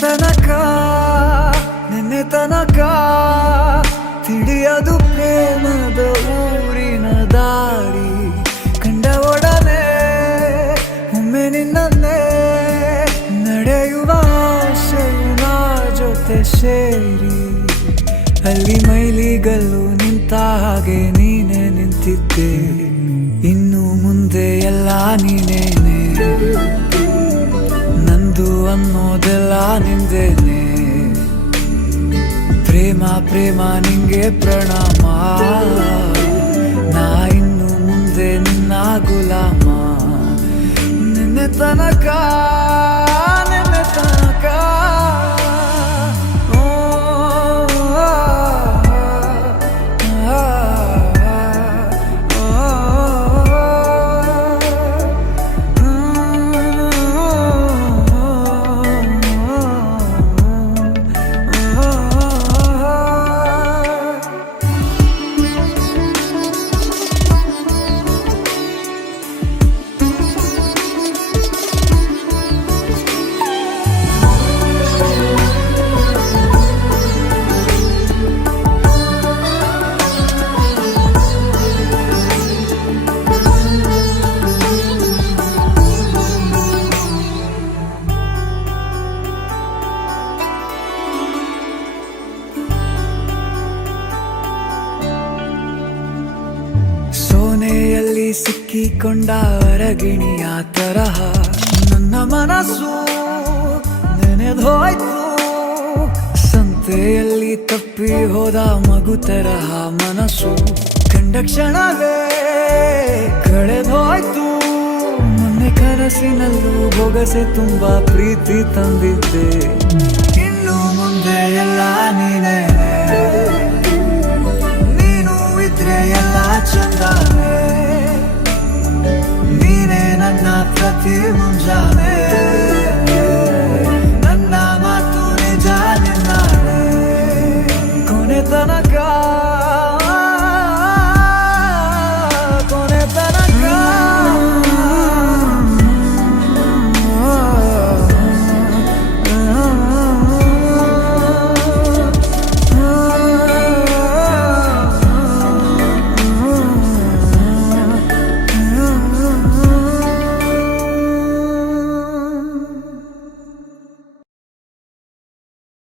ತನಕ ನಿನ್ನೆ ತನಕ ತಿಳಿಯದು ಪ್ರೇಮದ ಊರಿನ ದಾರಿ ಕಂಡ ಒಡನೆ ಒಮ್ಮೆ ನಿನ್ನೇ ನಡೆಯುವ ಆಸೆಯ ಜೊತೆ ಸೇರಿ ಅಲ್ಲಿ ಮೈಲಿಗಲ್ಲು ನಿಂತ ಹಾಗೆ ನೀನೆ ನಿಂತಿದ್ದೆ ಇನ್ನು ಮುಂದೆ ಎಲ್ಲ ನೀನೇನೆ ನಂದು ಅನ್ನೋದೆಲ್ಲ ನಿಂದೇನೆ ಪ್ರೇಮ ಪ್ರೇಮ ನಿಂಗೆ ಪ್ರಣಾಮ ನಾ ಇನ್ನು ಮುಂದೆ ನಿನ್ನ ಗುಲಾಮ ನಿನ್ನೆ ತನಕ ನಿನ್ನೆ ತನಕ ಸೋನೆಯಲ್ಲಿ ಸಿಕ್ಕಿಕೊಂಡ ಅರಗಿಣಿಯ ತರಹ ನನ್ನ ಮನಸ್ಸು ನೆನೆದೋಯ್ತು ಸಂತೆಯಲ್ಲಿ ತಪ್ಪಿ ಹೋದ ಮಗು ತರಹ ಮನಸ್ಸು ಕಂಡ ಕ್ಷಣವೇ ಕಳೆದೋಯ್ತು ಮೊನ್ನೆ ಕನಸಿನಲ್ಲೂ ಬೊಗಸೆ ತುಂಬಾ ಪ್ರೀತಿ ತಂದಿದ್ದೆ ಇನ್ನು ಮುಂದೆ ಎಲ್ಲ ನೀನೇ ಎಲ್ಲ ಚಂದಾನೆ ನೀನೇ ನನ್ನ ಪ್ರತಿ ಮುಂಜಾನೆ